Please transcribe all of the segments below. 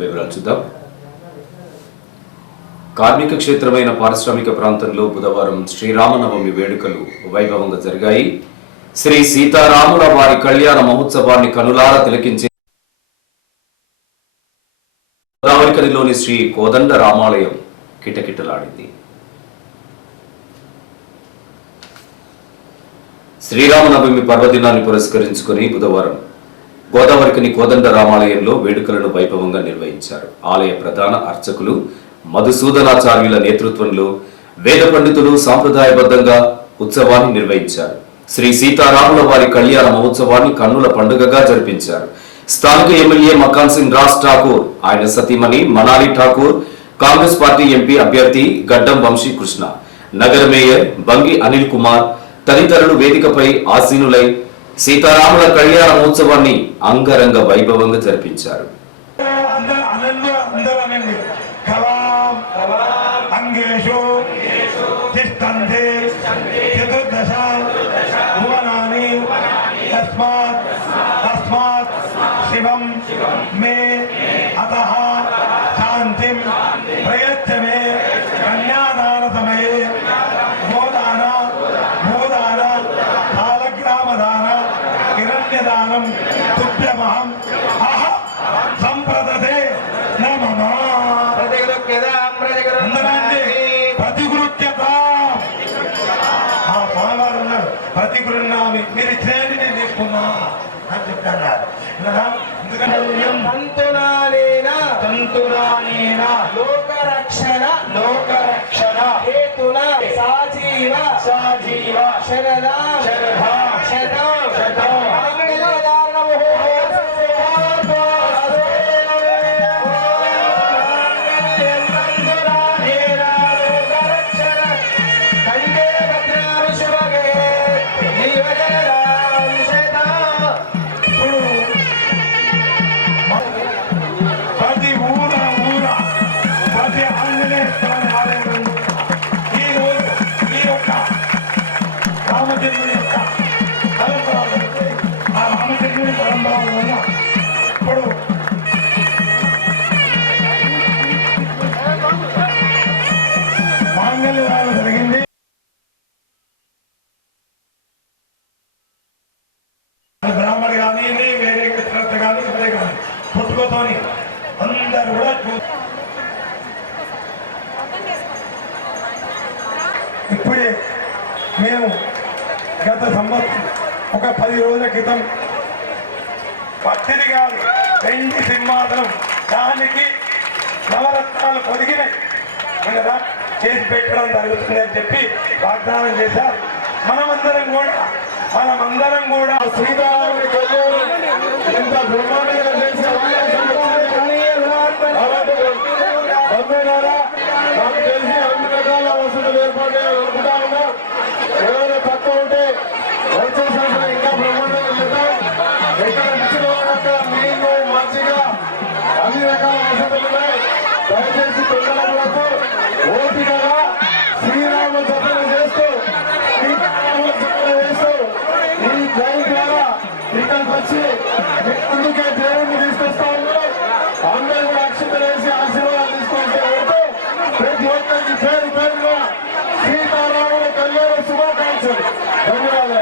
వివరాలు చూద్దాం. కార్మిక క్షేత్రమైన పారిశ్రామిక ప్రాంతంలో బుధవారం శ్రీరామనవమి వేడుకలు వైభవంగా జరిగాయి. శ్రీ సీతారాముల వారి కళ్యాణ మహోత్సవాన్ని కనులారా తిలకించే గోదావరికనిలోని శ్రీ కోదండ రామాలయం కిటకిటలాడింది. శ్రీరామనవమి పర్వదినాన్ని పురస్కరించుకుని బుధవారం గోదావరికిని కోదండ రామాలయంలో వేడుకలను వైభవంగా నిర్వహించారు. ఆలయ ప్రధాన అర్చకులు మధుసూదనాచార్యుల నేతృత్వంలో వేద పండితులు సాంప్రదాయబద్ధంగా ఉత్సవాన్ని నిర్వహించారు. శ్రీ సీతారాముల వారి కళ్యాణ మహోత్సవాన్ని కన్నుల పండుగగా జరిపించారు. స్థానిక ఎమ్మెల్యే మకాన్ సింగ్ రాజ్ ఠాకూర్ ఆయన సతీమణి మనాలి ఠాకూర్ కాంగ్రెస్ పార్టీ ఎంపీ అభ్యర్థి గడ్డం వంశీ కృష్ణ నగర మేయర్ బంగి అనిల్ కుమార్ తదితరులు వేదికపై ఆసీనులై సీతారాముల కళ్యాణ మహోత్సవాన్ని అంగరంగ వైభవంగా జరిపించారు. అందరూ తస్మాత్ తస్మాత్ శివం మే అందరండి ప్రతిగృహ్యత ఆ స్వామివారు ఉన్నారు. ప్రతిగృహ్ణామి మీరు ఇచ్చినది నేను తీసుకున్నా అని విన్నారా? ఎందుకంటే తంతునానేన తంతురానేన లోకరక్షణ. లోకరక్షణ. హేతున. సాజీవ. సాజీవ. శరదా. శరదా. శతం పుట్టుకతోని అందరు కూడా ఇప్పుడే మేము గత సంవత్సరం ఒక పది రోజుల క్రితం పట్టిది కాదు వెండి సింహాసనం. దానికి నవరత్నాలు పొదిగినాయి. చేసి పెట్టడం జరుగుతుంది అని చెప్పి వాగ్దానం చేశారు. మనమందరం కూడా మనమందరం కూడా శ్రీరాముని కళ్యాణం ఎంత బ్రహ్మాండంగా చేసే అవకాశం బంధువులారా, నాకు తెలిసి అన్ని రకాల వసతులు ఏర్పాటు చేయాలనుకుంటా తక్కువ ఉంటే వచ్చే సంవత్సరం ఇంకా బ్రహ్మాండంగా చేద్దాం. వచ్చి మీ దేవుణ్ణి తీసుకొస్తా ఉన్నారు అందరూ కూడా అక్షతలు వేసి ఆశీర్వాదాలు తీసుకొస్తే వెళ్తూ ప్రతి ఒక్కరికి పేరు పేరుగా సీతారాముల కళ్యాణ శుభాకాంక్షలు. ధన్యవాదాలు.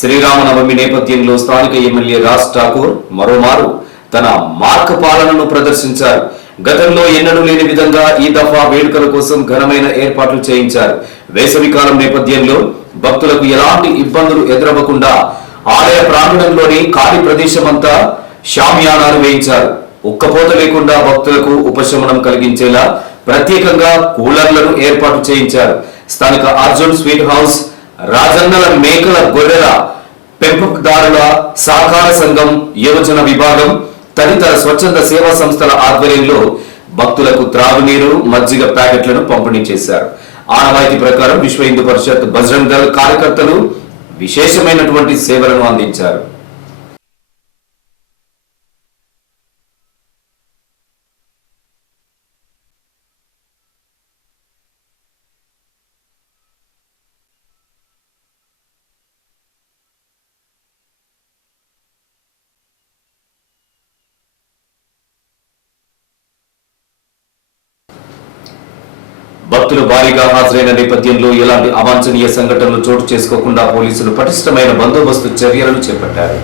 శ్రీరామనవమి నేపథ్యంలో స్థానిక ఎమ్మెల్యే రాజ్ ఠాకూర్ మరోమారు తన మార్క్ పాలనను ప్రదర్శించారు. గతంలో ఎన్నడూ లేని విధంగా ఈ దఫా వేడుకల కోసం ఘనమైన ఏర్పాట్లు చేయించారు. వేసవికాలం నేపథ్యంలో భక్తులకు ఎలాంటి ఇబ్బందులు ఎదురవ్వకుండా ఆలయ ప్రాంగణంలోని ఖాళీ ప్రదేశమంతా షామియానాలు వేయించారు. ఉక్కపోత లేకుండా భక్తులకు ఉపశమనం కలిగించేలా ప్రత్యేకంగా కూలర్లను ఏర్పాటు చేయించారు. స్థానిక అర్జున్ స్వీట్ హౌస్ రాజన్నల మేకల గొర్రెల పెంపకదారుల సహకార సంఘం యువజన విభాగం తదితర స్వచ్ఛంద సేవా సంస్థల ఆధ్వర్యంలో భక్తులకు త్రాగునీరు మజ్జిగ ప్యాకెట్లను పంపిణీ చేశారు. ఆనవాయితీ ప్రకారం విశ్వ హిందూ పరిషత్ బజరంగ్ దళ కార్యకర్తలు విశేషమైనటువంటి సేవలను అందించారు. భక్తులు భారీగా హాజరైన నేపథ్యంలో ఎలాంటి అవాంఛనీయ సంఘటనలు చోటు చేసుకోకుండా పోలీసులు పటిష్టమైన బందోబస్తు చర్యలను చేపట్టారు.